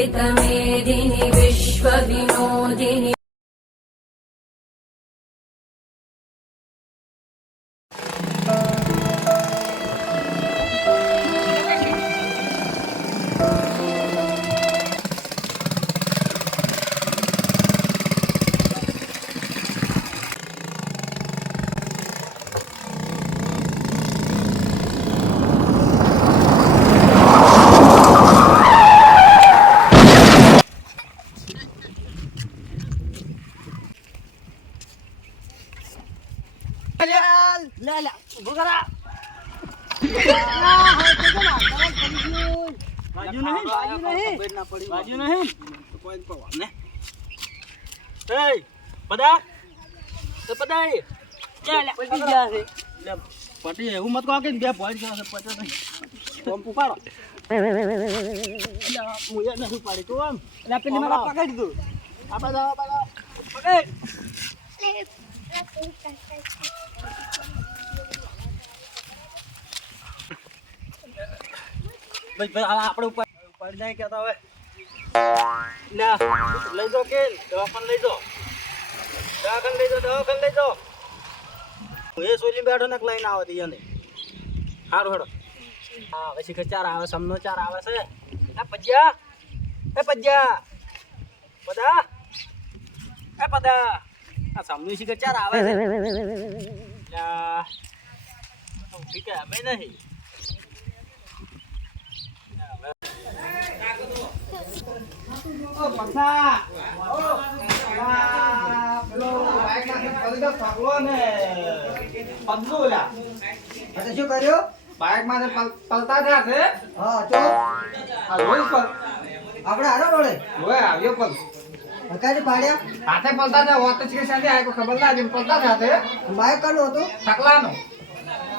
वेदमेदिनि લે લે ઊભો કરા. બાજુ નહીં. બાજુ નહીં. બાજુ નહીં એ પદા એ પદા એ. લે લે પડી ગયા છે. પટી એવું મત કહો કે બે પોઈન્ટ ગયા છે પચો નહીં. પંપ ઉપાડો. મુયા નહીં પાડી તું આમ. એટલે પેલી મારા પકડી દઉં આ બધા બધા. પકડ ભાઈ ભાઈ આ આપણે ઉપર ઉપર નહીં કહેતા હવે. લઈ જાઓ કે દવાખાને લઈ જાઓ. દવાખાને લઈ જાઓ દવાખાને લઈ જાઓ. હું એ સોલી બેઠો ને લઈને આવો તી એને સારું હેડો. હા પછી કે ચાર આવે સમનો ચાર આવે છે. એ પજ્યા એ પજ્યા પદા એ પદા આ સમનું શિખર ચાર આવે છે. ઊભી કે અમે નહીં ઓ પંખા ઓ પંખા પેલો બાઈક નાખી પડી ગયો થાકલો ને પગલું ઓલા અરે શું કર્યો બાઈકમાં પલતા થયા છે હા આપણે હારો મળે ઓય આવ્યો પલ હકારી પાડ્યા હાથે પલતા થયા હોત કે સાંજે આય ખબર ના પલતા થયા છે બાઈક કાનું હતું. થકલાનો.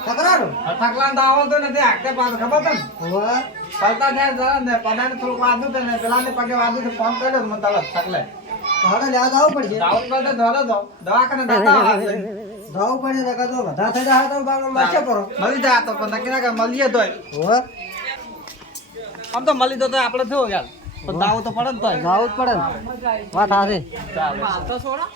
તકરારું થકલાનો દાવો તો નથી પાછો ખબર છે ને? પલતા થયા જરા ને પડાને થોડુંક વાંધું છે ને પેલાને પગે વાંધું ફોન કર્યો મને તરત થકલે તો હાડો લેવા જવું પડશે. દાવત પર તો ધોરો દો દવાખાને દાતા જવું નકર તો વધારે થઈ જાય તો કરો મળી જાય તો પણ નક્કી ના મળીએ તોય. હોવે? આમ તો મળી તો આપણે થયો યાર? પણ દાવું તો પડે ને તોય. જવું જ પડે ને. વાત હારી. તો સોડા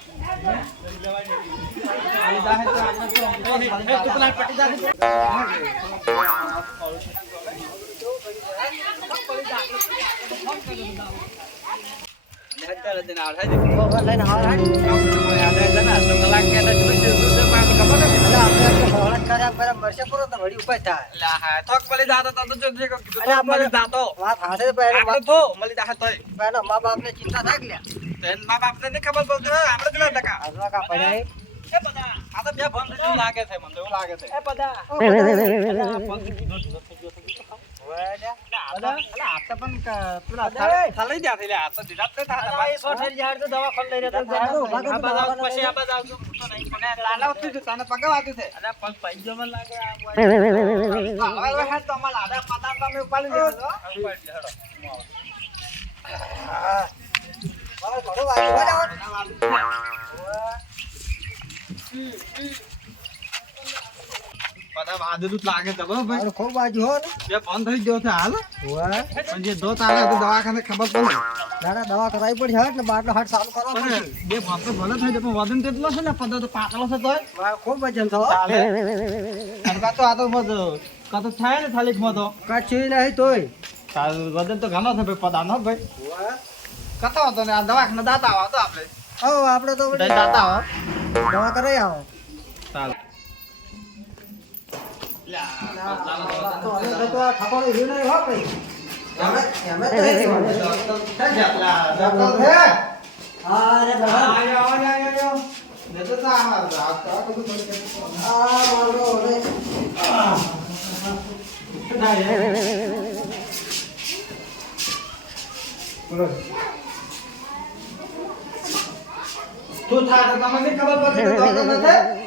મળી આપણે હાર હારી એટલે આપણે આટલે ભવળત કર્યા પર મળશે પૂરો તો વળી ઉપાય થાય અરે આપણે વાત હાથે પહેલો પહેલો મા બાપને ચિંતા થાય કે લ્યા હસવા કા પડ્યા એ? એ બધા ઓ બધા અલા, એ સો થઈ જાય તો દવાખાને લઈ જતા તો કરી પછી લઈ નહીં, મને લાલા ઉતરી ગયું, તને પગે વાગ્યું છે. અલા, પગ પૈજામાં લાગે આ હવે હવે હેડ તો અમારા લાડા પાતા તમે ઉપાડી લેજો, ઉપાડી હેડો. વાગ્યું બરાબર બધા વાદળું લાગે છે, બરોબર? ખૂબ વાગ્યું હો ને. બે બંધ થઈ ગયો છે હાલ. પણ જે દવાખાને ખબર પડે. દાદા દવા કરાવી પડશે ને બાટલો હટ ચાલુ કરવા પડશે બે ભાગ ભલે થઈ જાય પણ વજન તેટલો છે ને પદો તો પાતળો છે તોય. ખૂબ વજન થયો કાં તો આ તો બધું કાં તો થાય ને થાળીમાં તો કચ્છી નહીં તોય. વજન તો ઘણો છે ભાઈ પદાનો ભાઈ. કતો હતો ને આ દવાખાને દાતા આવો તો આપણે. હવે આપણે તો દાતા આવો. દવા કરાવી આવો ચાલ તો હવે તો આ ઠાકોર રહ્યું નહીં હો ભાઈ એમે એમે તો નહીં રહેવાનું. હા રે બાબા આ મારો રે તું થાય તો તમને નહીં ખબર પડતી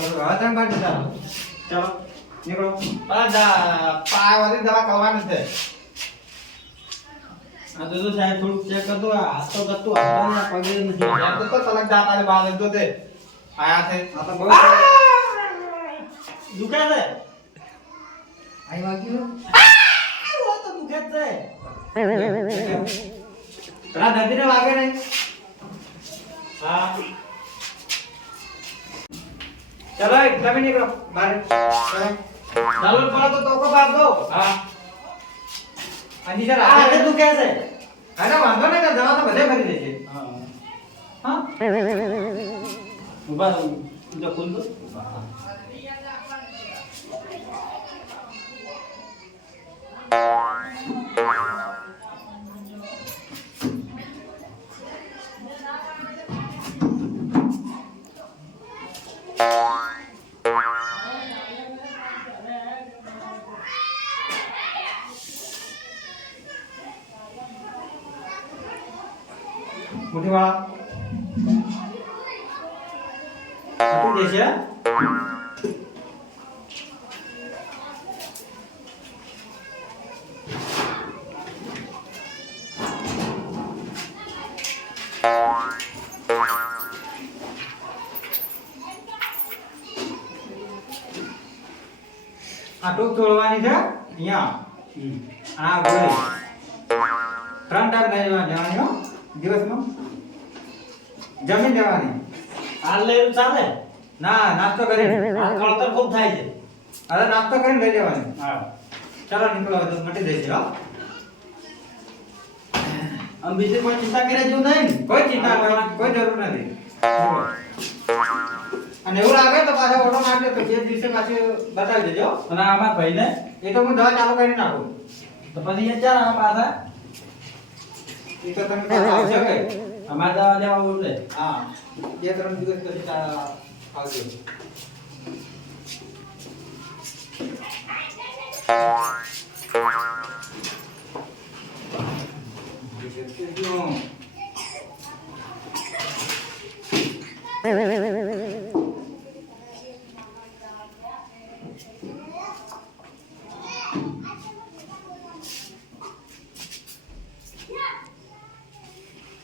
હવે તમે બાજુ ચાલો ચાલો નીકળો. પાયવાળી દવા કરવાની છે. આ તો સાહેબ થોડુંક ચેક કરતો આ હાથ તો ગતું હાથમાં પગે નથી. એમ તો તલક દાતાને બાર લીધો તે આયા છે. આ તો બહુ દુખે છે? આઈ વાગ્યું? આ તો દુખે છે. પેલા દર્દીને વાગે ને હા. ચલો તમે નીકળો. બહાર ચલો પડે તો તોકો બાર દો હા અને સર આ હાથે દુખે છે અરે વાંધો નહીં કે દવા તો બધે ભરી દેજે. હા. હા ઊભા જો ખુલ દો મુઠી વાળા શું દેશે આ ટૂંક તોડવાની છે અહીંયા આ ગોળી ત્રણ ટાઈમ લઈ જવા જવાની હો દિવસમાં જમી દેવાની. હાલ લે એવું ચાલે? ના નાસ્તો કરી કળતર ખૂબ થાય છે. અરે નાસ્તો કરીને લઈ લેવાની. હા. ચાલો નીકળો હવે તો મટી જશે હો. આમ બીજી કોઈ ચિંતા કરે જેવું નહીં કોઈ ચિંતા કરવાની કોઈ જરૂર નથી. અને એવું લાગે તો પાછા ઓટો મારજો તો જે દિવસે પાછું બતાવી દેજો. અને આમાં ભાઈને? એ તો હું દવા ચાલુ કરી નાખું. તો પછી એ ચાલ આમાં પાછા? એ તો તમે આવશો કે? અમારે દવા લેવા એટલે હા. બે ત્રણ દિવસ પછી આવજો.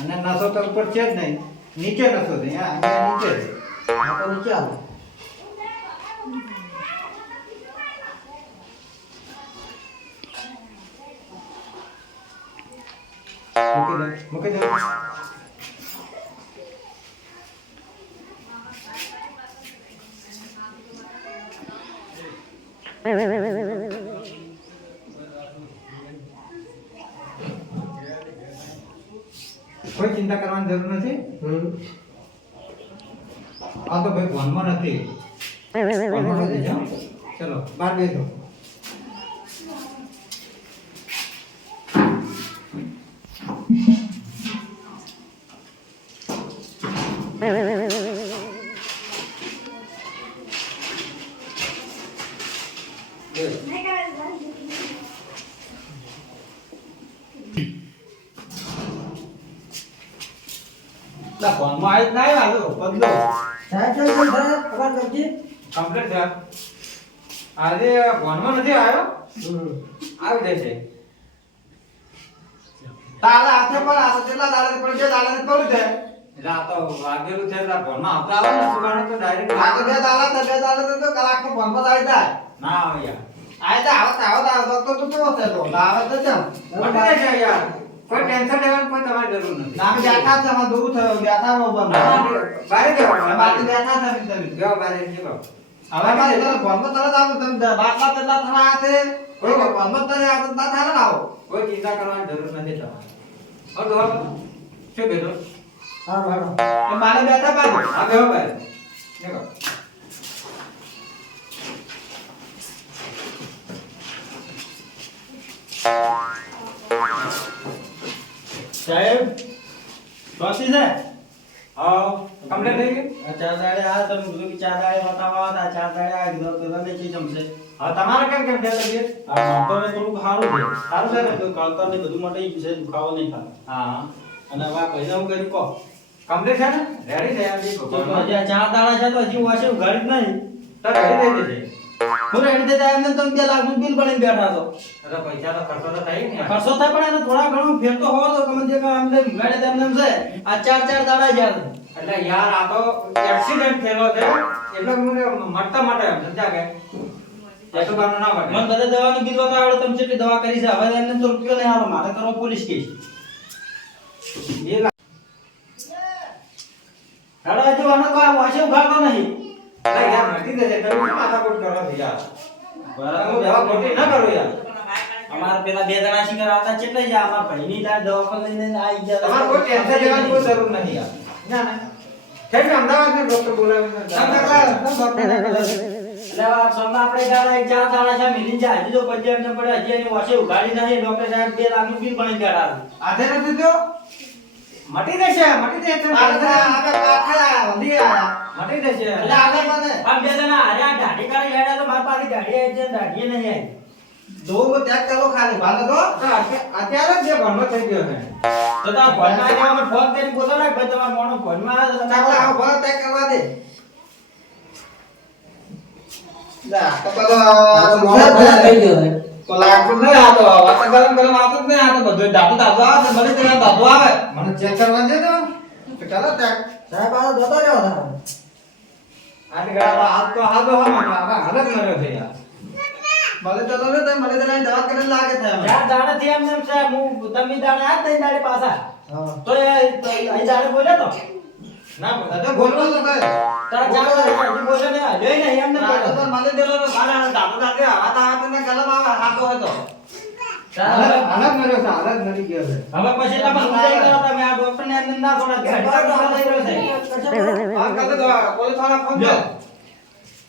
અને નસો તો ઉપર છે જ નહીં. નીચે નસો છે અહીંયા દો મૂકી દે કોઈ ચિંતા કરવાની જરૂર નથી? આ તો ભાઈ ભણમાં નથી. ચલો, બાર બેસો. ફોનમાં આવી ના આવ્યા કમ્પ્લીટ છે આજે ભણવા નથી આવ્યો? આવી જશે તારા હાથે પણ આ કેટલા દાડા પણ જે દાડા પડ્યું છે. એટલે આ તો વાગેલું છે એટલે ભણવા આવતા આવે ને સુગાણે તો ડાયરેક્ટ આ તો બે દાડા તો બે દાડા તો ભણવા આવી જાય. ના આવે યાર આવત આવત આવત તો તું કેવો થયો તો આવે તો ચમ. મટી જશે યાર કોઈ ટેન્શન લેવાની કોઈ તમારી જરૂર નથી. નામ બેઠા છે દૂર થયો બેઠા નો બન બારે જવાનું. તો બેઠા છે તમે. ગયો બારે નીકળો હવે મારે તો તરત આવો તમે બાટલા પેલા થવા હાથે કોઈ ભણવા તરત આવો ના થાય ને આવો. કોઈ ચિંતા કરવાની જરૂર નથી તમારે. હવે તો શું હારું તો મારે બેઠા બાજુ. હા બેહો બારે નીકળો સાહેબ ચોથી છે હા કમ્પ્લેટ થઈ ગઈ? ચાર દાડે આ તમે બધું કે ચાર દાડે બતાવવા હતા ચાર દાડે આ કીધું તો ને ચી જમશે? હા તમારે કેમ કેમ છે તબિયત આ થોડું સારું છે. સારું છે તો કળતર ને બધું મટી છે દુખાવો નહીં થાય. હા અને હવે આ પૈસા હું કરી કહો. કમ્પ્લીટ છે ને? રેડી છે આ ચાર દાડા છે તો હજી વાસે ઘર જ નહીં. તો થઈ જશે હું રેડી દેતા એમને તમે બે લાખ બિલ બનીને બેઠા છો. તો પૈસા તો ખર્ચો તો થાય ને. ખર્ચો થાય પણ એને થોડા ઘણો ફેર તો હોવો તો ગમે તે કામ આમને ગાડે તેમને છે. આ ચાર ચાર દાડા જ્યાં એટલે યાર આ તો એક્સિડન્ટ થયેલો છે. એટલે મને મરતા માટે સમજ્યા કે? એટલું કામ ના મને બધા દવાનું બિલ બતાવડે તમે જેટલી દવા કરી છે. હવે એમને તો રૂપિયો નહીં હાલો મારે કરવો પોલીસ કેસ. એ લા- હેડો હજી આનો કોઈ વાસે ઉઘાડતો નહીં. એટલે યાર મટી જશે તમે શું માથાકૂટ કરો છો યાર તમે દવા ખોટી ના કરો યાર. અમારા પેલા બે જણા શિકાર આવતા ચેટલે છે અમારા ભાઈની તાર દવાખાને લઈને આવી ગયા. તમારે કોઈ ટેન્શન લેવાની કોઈ જરૂર નથી યાર. ના ના. ઠેક અમદાવાદ ડોક્ટર બોલાવીને આપણે દાડા એક ચાર દાડા છે મિલિન છે હજી તો પછી એમને પડે હજી એની વાસે ઉઘાડી નથી ડોક્ટર સાહેબ બે લાખનું બિલ બની ગયા આધે નથી મટી જશે મટી જશે. વધી મટી જશે. એટલે આગળ મને આ બે જણા હારે આ દાઢી હેડ્યા તો મારી પાસે દાઢી આવી છે દાઢી નહીં આવી. દો ત્યાગ કરો ખાલી. ભાલે તો અત્યારે- જે ભણવો થઈ ગયો છે. તો તા ભણમાં આવ્યા અમે ફોન કરીને બોલાવો ને ભાઈ તમાર મોણો ભણમાં આવે તો ચાલો આવો ભલે ત્યાગ કરવા દે. લા તો બધો તો આ તો આવતું જ નહીં આ તો મને ચાલો ત્યાગ સાહેબ આ જતો રહ્યો આજે ગળા હાથ તો હાથ તો હાથમાં હાલત મર્યો છે યાર મળે તો તો નહીં મળે તો દવા કરીને લાગે છે ચાર દાડા થી એમને એમ સાહેબ હું આ નહીં દાડે પાછા તો અહીં દાડે બોલ્યો તો? ના બોલ્યો. તો મને તો પોલીસવાળા ફોન જો. કર્યો.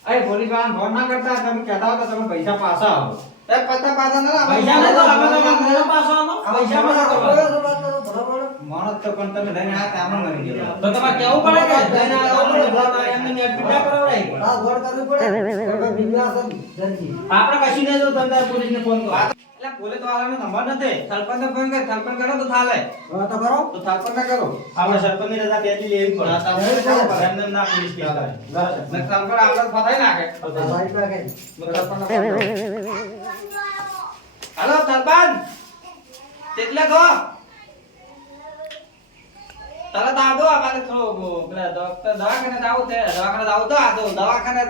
અરે પોલીસવાળા ફોન ના કરતા તમે કહેતા તમે પૈસા પાછા આવો. એ પત્તા પાછા ના પૈસા પાછો આવો. પૈસા પાછા માણસ તો પણ તમે લઈને આ કામ મરી ગયો તો તમારે કેવું પડે કે જઈને આ ડોક્ટર બોલાવો, એમને એડમિટ ના કરાવડાય આપણે કશી નહીં જો તમે પોલીસ ને ફોન કરો. એટલે પોલીસ વાળાનો નંબર નથી. સરપંચ ફોન કર સરપંચ કરો તો થાલે. તો સરપંચ ને કરો. આપણે સરપંચની રજા પહેલી લેવી પડે હા, તમે એમને ના પોલીસ કેસ કરે ને સરપંચ આપણે ફસાઈ નાખે. તો સરપંચ ને ફોન કરો. હાલો સરપંચ. કેટલે છો? તરત આવજો અમારે થોડું પેલા ડોક્ટર દવાખાને જાવું છે. દવાખાને જાવું તો આજો દવાખાને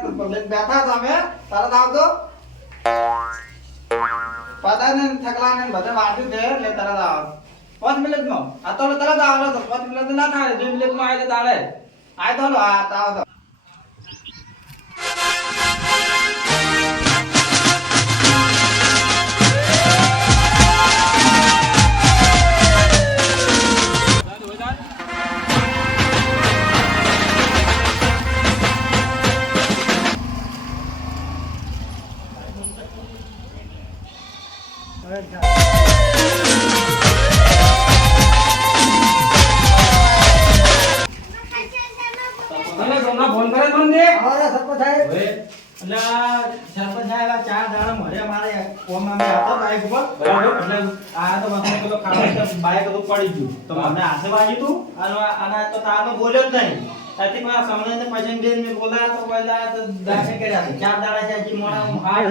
બેઠા તો અમે. તરત આવતો પદાને થકલાને બધે વાંચ્યું છે. એટલે તરત આવો પાંચ મિનિટમાં. આ તો તરત આવો તો પાંચ મિનિટ ના થાય. બે મિનિટમાં આવી તો તાળે આય તો આ તાવ તો. ફોન કરે તો ને? હવે એટલે આ સરપંચ સાહેબ ચાર દાડા મારે હતા બાઈક ઉપર બરાબર? એટલે આ તો મને પેલો બાઈક તો પડી ગયું. તો મને હાથે વાગ્યું હતું અને આના તો તારનો બોલ્યો જ નહીં. ત્યાંથી મારા સમજાઈને patient બેન ને બોલાયા તો બોલાયા તો દાખલ કર્યા. ચાર દાડા છે, હજી મોડા હાર.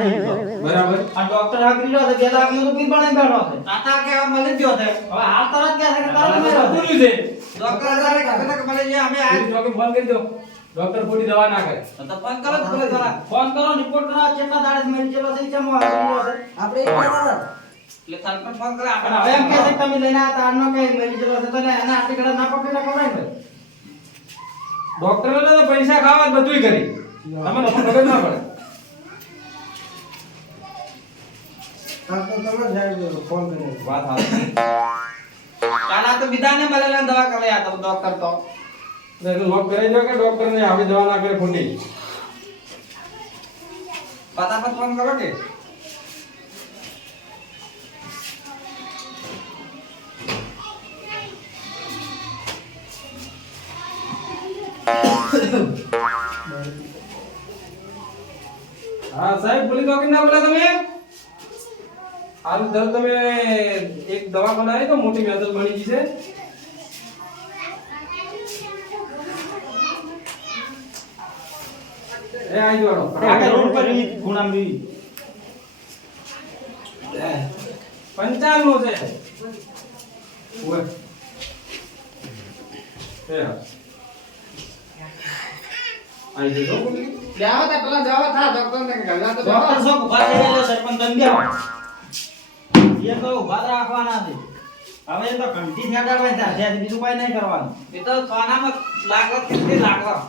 બરાબર આ ડોક્ટર આગળ રહ્યો છે, બે લાખનું તો બિલ બનાવી બેઠો છે. તાતા કે મળી જ ગયો છે. હવે હાલ તરત કહે છે કે તરત છે. પૂરું છે ડોક્ટર અત્યારે કહે કે મળી ગયા, અમે આ- ચોકે ફોન કરી દો ડોક્ટર ખોટી દવા ના કરે તો ફોન કરો ને પોલીસવાળા. ફોન કરો રિપોર્ટ કરો કેટલા દાડે મરી ગયેલો છે કેમ આપણે એક કહેતા એટલે સરપંચ ફોન કરે આપણે હવે એમ કે તમે લઈને આ તારનો કે મરી ગયેલો છે તો ને એના આટલી કડા ના પકડીને ખવડાય ભાઈ ડોક્ટરોને તો પૈસા ખાવા બધું કરી. કરી તમને ખબર ના પડે. તમે ફોન કરો આ હા સાહેબ પોલીસ કે ના બોલા તમે? હાલ ધર તમે એક દવા બનાવી તો મોટી મેદલ બની ગઈ છે. એ આઈ જોડો આ રોડ પર ગુણામ રી પંચાણું છે. ઓય. એ તા પેલા જવા થા ડોક્ટર ને ગલ્લા તો ડોક્ટર શું ઊભા થઈ ગયેલો સરપંચ તમે બેહો. એ તો ઊભા રાખવાના છે. હવે તો ઘંટી ફેડાડવાની થાય બીજું કઈ નહીં કરવાનું. એ તો સોનામાં લાગવા કેટલી લાગવા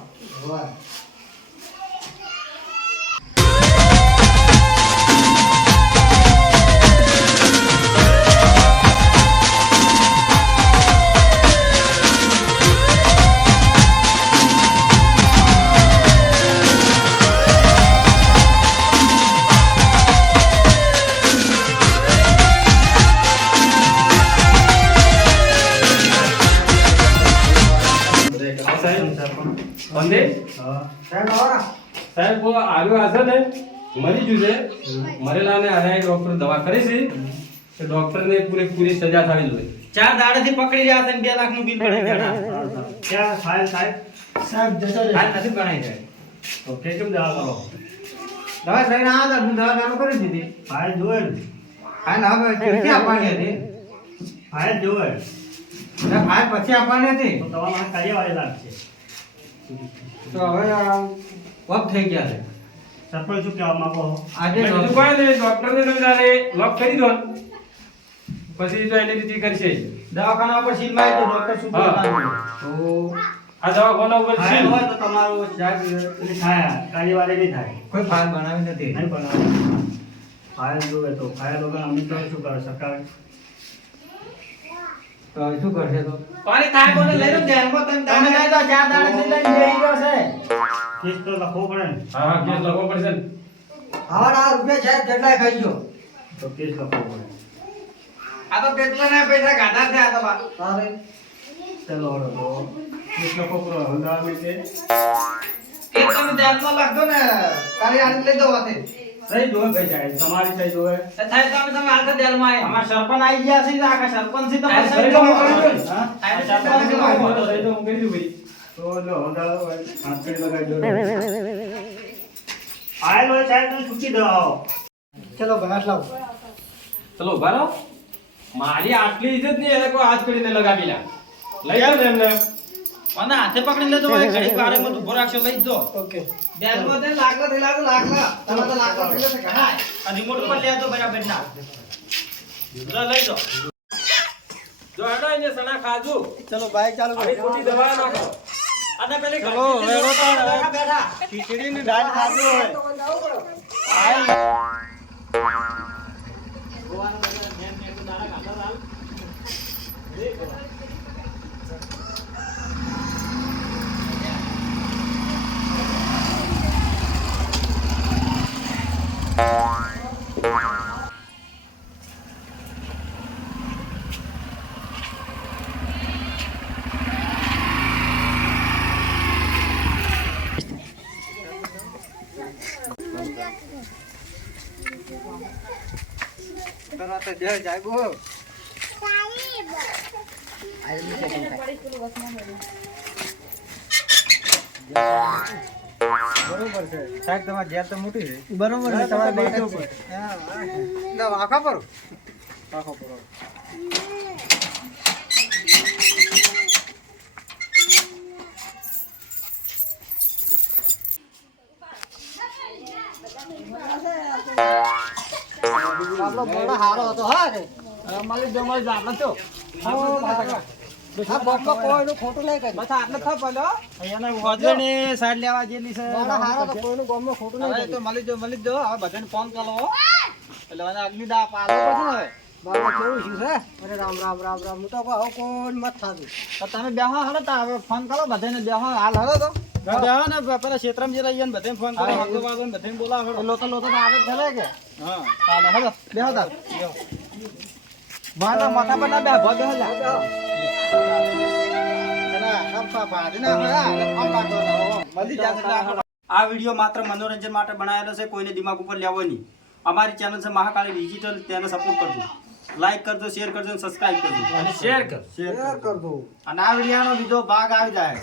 સાહેબ આવો સાહેબ આવ્યો હશે ને મરી ગયું છે. મરેલાને આને ડોક્ટર દવા કરી છે. કે ડોક્ટરને પૂરેપૂરી સજા થવી જોઈએ. ચાર દાડેથી પકડી રહ્યા છે ને બે લાખનું બિલ ભરી ગયા. ક્યાં ફાઇલ સાહેબ? સાહેબ જતો હાલ નથી ગણાય જાય. તો કે કેમ દવા કરો? દવા લઈને આવ્યા હતા, હું દવા ચાલુ કરી દીધી. ફાઇલ જોવે ને હાલ હવે ચૂંટી આપવાની હતી? ફાઇલ જોવે ફાઇલ પછી આપવાની હતી? તો તમારા કાર્યવાહી લાગશે. તો હવે આ થઈ ગયા છે. સરપંચ શું કહેવા માંગો? આજે ડોક્ટરને તારે લોક કરી દો. પછી તો એની રીતે કરશે. દવાખાના ઉપર સીલ મારી તો ડોક્ટર શું તો આ દવા કોના ઉપર સીલ. હોય તો તમારો ચાર્જ એટલે થાય કાર્યવાહી નહીં થાય. કોઈ ફાઇલ બનાવી નથી. નહીં બનાવે ફાઇલ જોવે તો ફાઇલ વગર અમે તો શું કરે સરકાર તો શું કરશે તો? પાણી થાય બોલે લઈ લો ધ્યાનમાં તમે તમે લઈ તો ચાર દાડેથી લઈને જઈ ગયો છે. કેસ તો લખવો પડે ને. હા હા કેસ લખવો પડશે ને. આવા આ રૂપિયા સાહેબ કેટલા ખાઈ ગયો? તો કેસ લખવો પડે. આ તો કેટલા ના પૈસા ગાધા છે આ તો બા. તારે? ચલો હળો કેસ લખવો પડે. હંગામે છે કે તમે ધ્યાનમાં લખજો ને. કાલે આને લઈ દો વાતે સહી જોવે ભાઈ સાહેબ તમારી સહી જોવે. સાહેબ તમે તમે આખા ધ્યાનમાં આય. અમાર સરપંચ આવી ગયા છે આખા સરપંચથી તમારે સહી તો સહી. હા? સરપંચથી જેવા તો તો હું ભાઈ. તો લો હંગાવો હાથકડી લગાઈ દો. આયલો સાહેબ તો છૂટી દો. ચલો બનાસ લાવો. ચલો ઊભા રહો. મારી આટલી ઇજ્જત નહીં એને કોઈ હાથ કરીને લગાવી લા. લઈ આવ ને એમને. મને હાથે પકડી લેજો ભાઈ વારે રાખશો લઈ જ દે. લાકડા તમે તો લાકડા થઈ જશે ઘણા આ રિમોટ ઉપર લે તો બરાબર ના. લો, લઈ દો. જો હેડો એને સણા ખાજુ ચલો બાઈક ચાલુ હવે ખોટી દવા નાખો. અને પેલી ચલો, થી વેડો તો બેઠા હવે. બરોબર છે. સાહેબ તમારે ઘેર તો મોટી છે. બરોબર છે તમારે પડે. હા ના પર વાંકો પર આપણો બરડો હારો હતો હા રે. મળી જો મળી જો આપણે તો. આ બોક્સમાં કોઈનું ખોટું નહીં કર્યું બસ આટલે થપ બોલો અહીંયાના હોજણી સાઈડ લેવા જેટલી છે બરડો હારો તો કોઈનું ગામમાં ખોટું નહીં હવે તો મળી જો મળી જો હવે બધાને ફોન કરો હો. એટલે મને અગ્નિ દા પાડો પછી ને હવે. બાબા કેવું શું છે અરે રામ રામ રામ રામ. હું તો કહું હવે મત થાતું તમે બેહો હળો તા હવે ફોન કરો બધાને બેહો હાલ હળો તો. બેહો ને પેલા ક્ષેત્રમાં જે રહીએ બધે ફોન કરો બાગો ને બધાને બોલાવો. લોતો લોતો તો આવે ભલે કે? હા. ચાલે હળો બેહો તાર માના માથા પર ના બે ભગ હોય આ વીડિયો માત્ર મનોરંજન માટે બનાવેલો છે કોઈને દિમાગ ઉપર લેવો નહીં. અમારી ચેનલ છે મહાકાળી ડિજિટલ તેને સપોર્ટ કરજો. લાઈક કરજો શેર કરજો અને સબસ્ક્રાઇબ કરજો. શેર કર. શેર શેર કરજો. અને આ વિડીયોનો બીજો ભાગ આવી જાય.